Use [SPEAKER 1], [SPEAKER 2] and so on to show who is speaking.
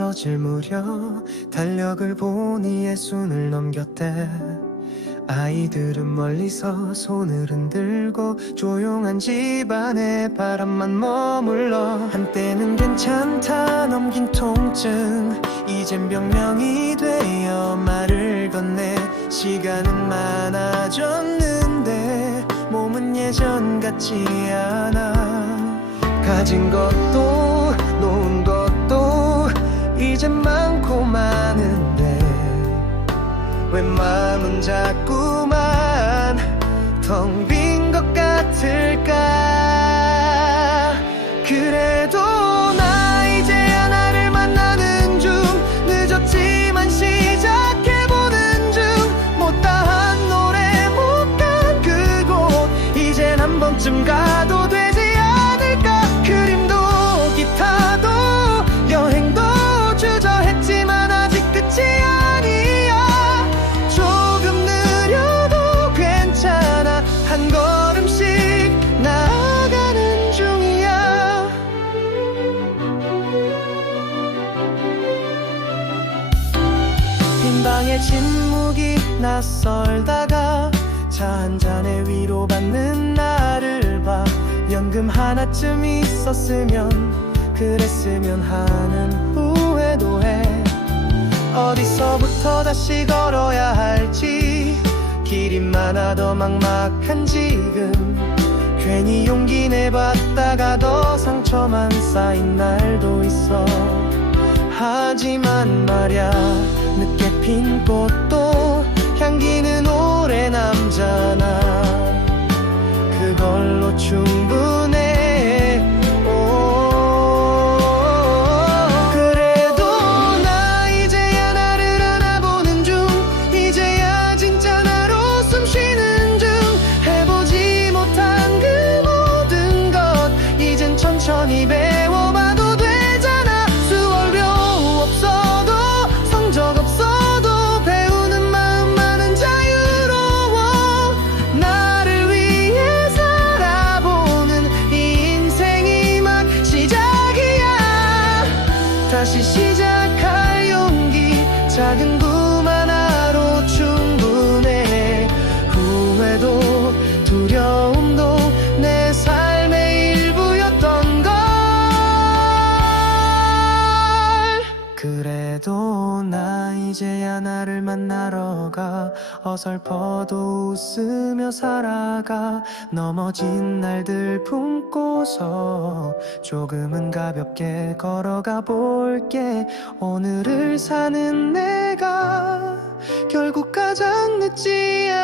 [SPEAKER 1] 부려 달력을 보니 예순을 넘겼대. 아이들은 멀리서 손을 흔들고 조용한 집안에 바람만 머물러. 한때는 괜찮다 넘긴 통증 이젠 병명이 되어 말을 건네. 시간은 많아졌는데 몸은 예전 같지 않아. 가진 것도 이젠 많고 많은데 왜 마음은 자꾸만 텅빈 빈 방의 침묵이 낯설다가 차 한 잔에 위로받는 나를 봐. 연금 하나쯤 있었으면 그랬으면 하는 후회도 해. 어디서부터 다시 걸어야 할지 길이 많아도 막막한 지금. 괜히 용기 내봤다가 더 상처만 쌓인 날도 있어 하지만 말야 늦게 핀 꽃도 향기는 오래 남잖아. 그걸로 충분해. 오. 그래도 나 이제야 나를 알아보는 중 이제야 진짜 나로 숨 쉬는 중. 해보지 못한 그 모든 것 이젠 천천히 배 다시 시작할 용기. 작은 꿈 하나로 충분해. 후회도 두려움도 내 삶의 일부였던 걸. 그래도 나 이제야 나를 만나러 가 어설퍼도 웃으며 살아가 넘어진 날들 품고서 조금은 가볍게 걸어가 볼게. 오늘을 사는 내가 결국 가장 늦지 나야